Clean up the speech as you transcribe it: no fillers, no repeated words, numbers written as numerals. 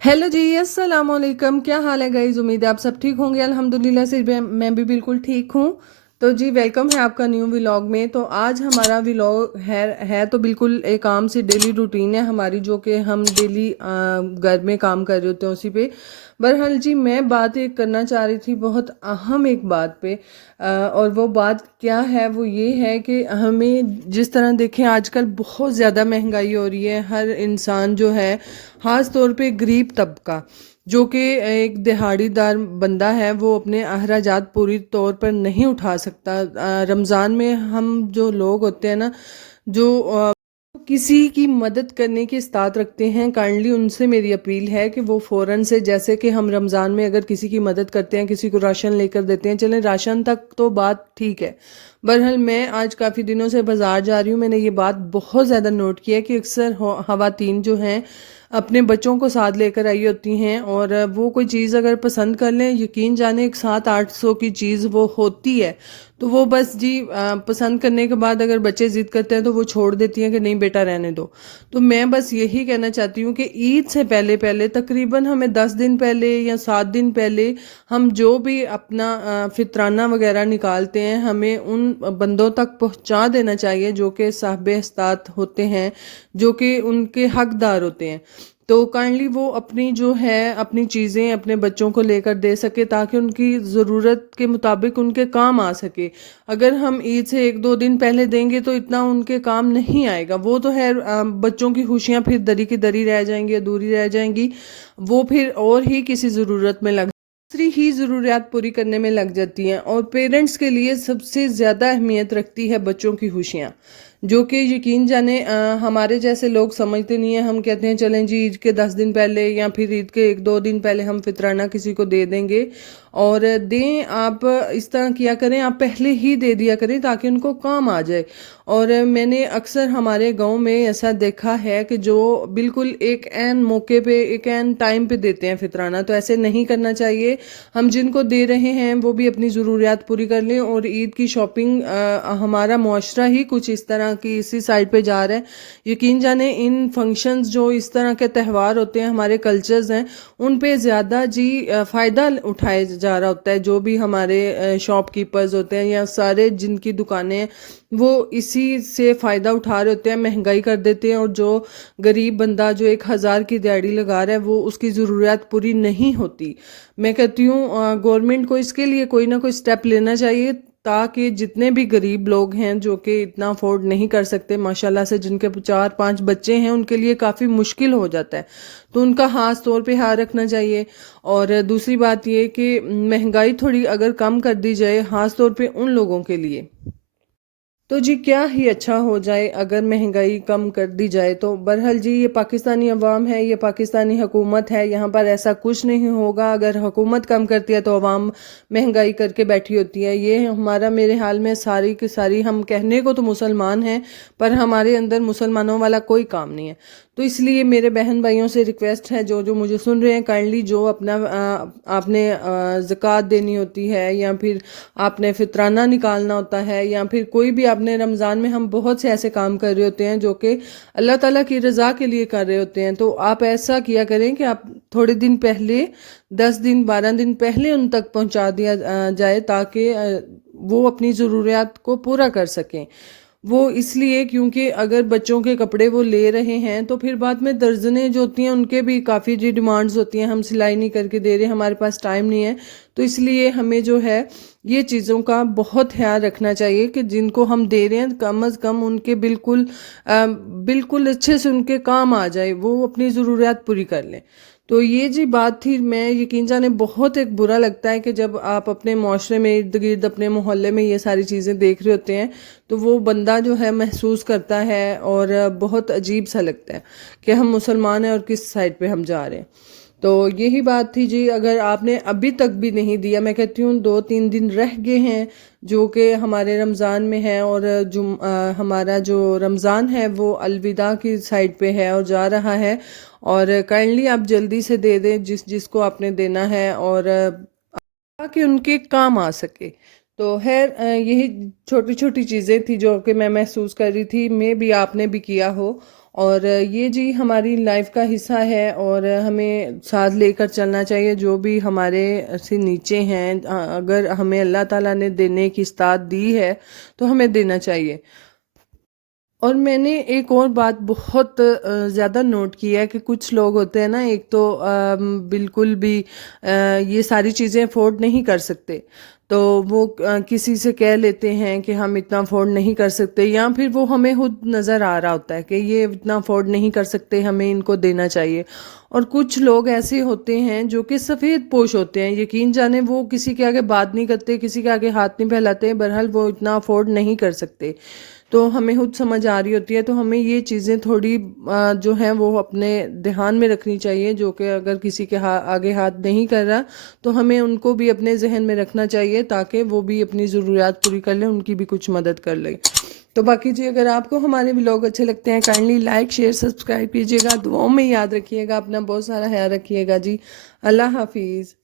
Hello जी, अस्सलाम वालेकुम। क्या हाल है गाइस? उम्मीद है आप सब ठीक होंगे। अल्हम्दुलिल्लाह से मैं भी बिल्कुल ठीक हूँ। तो जी वेलकम है आपका न्यू व्लॉग में। तो आज हमारा व्लॉग है तो बिल्कुल एक आम सी डेली रूटीन है हमारी, जो कि हम डेली घर में काम कर रहे होते हैं उसी पे। बहरहाल जी, मैं बात एक करना चाह रही थी बहुत अहम एक बात पे। और वो बात क्या है? वो ये है कि हमें जिस तरह देखें आजकल बहुत ज़्यादा महंगाई हो रही है। हर इंसान जो है, ख़ास तौर पे गरीब तबका, जो कि एक दिहाड़ीदार बंदा है, वो अपने अखराजात पूरी तौर पर नहीं उठा सकता। रमज़ान में हम जो लोग होते हैं ना, जो किसी की मदद करने की इस्तात रखते हैं, काइंडली उनसे मेरी अपील है कि वो फ़ौरन से, जैसे कि हम रमज़ान में अगर किसी की मदद करते हैं, किसी को राशन लेकर देते हैं, चलें राशन तक तो बात ठीक है। बहरहाल मैं आज काफ़ी दिनों से बाज़ार जा रही हूँ, मैंने ये बात बहुत ज़्यादा नोट किया है कि अक्सर ख़वातीन जो हैं अपने बच्चों को साथ लेकर आई होती हैं, और वो कोई चीज़ अगर पसंद कर लें, यकीन जाने एक 700-800 की चीज़ वो होती है, तो वो बस जी पसंद करने के बाद अगर बच्चे ज़िद करते हैं तो वो छोड़ देती हैं कि नहीं बेटा रहने दो। तो मैं बस यही कहना चाहती हूँ कि ईद से पहले पहले, तकरीबन हमें 10 दिन पहले या 7 दिन पहले, हम जो भी अपना फितराना वगैरह निकालते हैं, हमें उन बंदों तक पहुँचा देना चाहिए जो कि साहिब इस्तात होते हैं, जो कि उनके हकदार होते हैं। तो काइंडली वो अपनी जो है अपनी चीज़ें अपने बच्चों को लेकर दे सके, ताकि उनकी ज़रूरत के मुताबिक उनके काम आ सके। अगर हम ईद से 1-2 दिन पहले देंगे तो इतना उनके काम नहीं आएगा। वो तो है, बच्चों की खुशियाँ फिर दरी की दरी रह जाएंगी, अधूरी रह जाएंगी। वो फिर और ही किसी ज़रूरत में लग, दूसरी ही ज़रूरियात पूरी करने में लग जाती हैं। और पेरेंट्स के लिए सबसे ज़्यादा अहमियत रखती है बच्चों की खुशियाँ, जो कि यकीन जाने हमारे जैसे लोग समझते नहीं हैं। हम कहते हैं चलें जी, ईद के 10 दिन पहले या फिर ईद के 1-2 दिन पहले हम फितराना किसी को दे देंगे। और दें, आप इस तरह किया करें, आप पहले ही दे दिया करें ताकि उनको काम आ जाए। और मैंने अक्सर हमारे गांव में ऐसा देखा है कि जो बिल्कुल एक ऐन मौके पे, एक ऐन टाइम पे देते हैं फितराना, तो ऐसे नहीं करना चाहिए। हम जिनको दे रहे हैं वो भी अपनी ज़रूरियात पूरी कर लें। और ईद की शॉपिंग, हमारा मुआशरा ही कुछ इस तरह की इसी साइड पे जा रहा है। यकीन जाने इन फंक्शंस, जो इस तरह के त्यौहार होते हैं, हमारे कल्चर्स हैं, उन पे ज़्यादा जी फ़ायदा उठाया जा रहा होता है। जो भी हमारे शॉपकीपर्स होते हैं या सारे जिनकी दुकानें हैं, वो इसी से फ़ायदा उठा रहे होते हैं, महंगाई कर देते हैं। और जो गरीब बंदा जो 1,000 की दिहाड़ी लगा रहा है, वो उसकी ज़रूरियात पूरी नहीं होती। मैं कहती हूँ गवर्नमेंट को इसके लिए कोई ना कोई स्टेप लेना चाहिए, ताकि जितने भी गरीब लोग हैं जो कि इतना अफोर्ड नहीं कर सकते, माशाल्लाह से जिनके 4-5 बच्चे हैं, उनके लिए काफ़ी मुश्किल हो जाता है, तो उनका खास तौर पे ख्याल रखना चाहिए। और दूसरी बात ये कि महंगाई थोड़ी अगर कम कर दी जाए, खास तौर पे उन लोगों के लिए, तो जी क्या ही अच्छा हो जाए अगर महंगाई कम कर दी जाए। तो बहरहाल जी, ये पाकिस्तानी अवाम है, ये पाकिस्तानी हुकूमत है, यहाँ पर ऐसा कुछ नहीं होगा। अगर हुकूमत कम करती है तो अवाम महंगाई करके बैठी होती है। ये हमारा, मेरे हाल में सारी की सारी, हम कहने को तो मुसलमान हैं, पर हमारे अंदर मुसलमानों वाला कोई काम नहीं है। तो इसलिए मेरे बहन भाइयों से रिक्वेस्ट है, जो जो मुझे सुन रहे हैं, काइंडली जो अपना आपने ज़कात देनी होती है, या फिर आपने फितराना निकालना होता है, या फिर कोई भी आपने रमज़ान में, हम बहुत से ऐसे काम कर रहे होते हैं जो कि अल्लाह ताला की रज़ा के लिए कर रहे होते हैं, तो आप ऐसा किया करें कि आप थोड़े दिन पहले, 10 दिन 12 दिन पहले उन तक पहुंचा दिया जाए, ताकि वो अपनी ज़रूरियात को पूरा कर सकें। वो इसलिए क्योंकि अगर बच्चों के कपड़े वो ले रहे हैं, तो फिर बाद में दर्जनें जो होती हैं उनके भी काफ़ी जी डिमांड्स होती हैं, हम सिलाई नहीं करके दे रहे, हमारे पास टाइम नहीं है। तो इसलिए हमें जो है ये चीज़ों का बहुत ख्याल रखना चाहिए कि जिनको हम दे रहे हैं, कम अज़ कम उनके बिल्कुल अच्छे से उनके काम आ जाए, वो अपनी ज़रूरियात पूरी कर लें। तो ये जी बात थी। मैं यकीन जाने बहुत एक बुरा लगता है कि जब आप अपने माशरे में, इर्द गिर्द अपने मोहल्ले में ये सारी चीज़ें देख रहे होते हैं, तो वो बंदा जो है महसूस करता है, और बहुत अजीब सा लगता है कि हम मुसलमान हैं और किस साइड पे हम जा रहे हैं। तो यही बात थी जी। अगर आपने अभी तक भी नहीं दिया, मैं कहती हूँ 2-3 दिन रह गए हैं जो कि हमारे रमज़ान में है, और हमारा जो रमज़ान है वो अलविदा की साइड पे है और जा रहा है। और काइंडली आप जल्दी से दे दें जिस जिसको आपने देना है, और ताकि उनके काम आ सके। तो खैर, यही छोटी छोटी चीज़ें थी जो कि मैं महसूस कर रही थी, मैं भी आपने भी किया हो। اور یہ جی ہماری لائف کا حصہ ہے اور ہمیں ساتھ لے کر چلنا چاہیے. جو بھی ہمارے سے نیچے ہیں اگر ہمیں اللہ تعالیٰ نے دینے کی استعداد دی ہے تو ہمیں دینا چاہیے. اور میں نے ایک اور بات بہت زیادہ نوٹ کی ہے کہ کچھ لوگ ہوتے ہیں نا، ایک تو بالکل بھی یہ ساری چیزیں افورڈ نہیں کر سکتے، تو وہ کسی سے کہہ لیتے ہیں کہ ہم اتنا افورڈ نہیں کر سکتے، یا پھر وہ ہمیں خود نظر آ رہا ہوتا ہے کہ یہ اتنا افورڈ نہیں کر سکتے، ہمیں ان کو دینا چاہیے. اور کچھ لوگ ایسے ہوتے ہیں جو کہ سفید پوش ہوتے ہیں، یقین جانے وہ کسی کے آگے بات نہیں کرتے، کسی کے آگے ہاتھ نہیں پھیلاتے، بہرحال وہ اتنا افورڈ نہیں کر سکتے. تو ہمیں خود سمجھ آ رہی ہوتی ہے، تو ہمیں یہ چیزیں تھوڑی جو ہیں وہ اپنے دھیان میں رکھنی چاہیے. جو کہ اگر کسی کے آگے ہاتھ نہیں کر رہا تو ہمیں ان کو بھی اپنے ذہن میں رکھنا چاہیے تاکہ وہ بھی اپنی ضروریات پوری کر لیں، ان کی بھی کچھ مدد کر لیں. تو باقی جی اگر آپ کو ہمارے ولاگ اچھے لگتے ہیں کائنڈلی لائک شیئر سبسکرائب کیجیے گا. دعاؤں میں یاد رکھیے گا، اپنا بہت سارا خیال رکھیے گا جی. اللہ حافظ.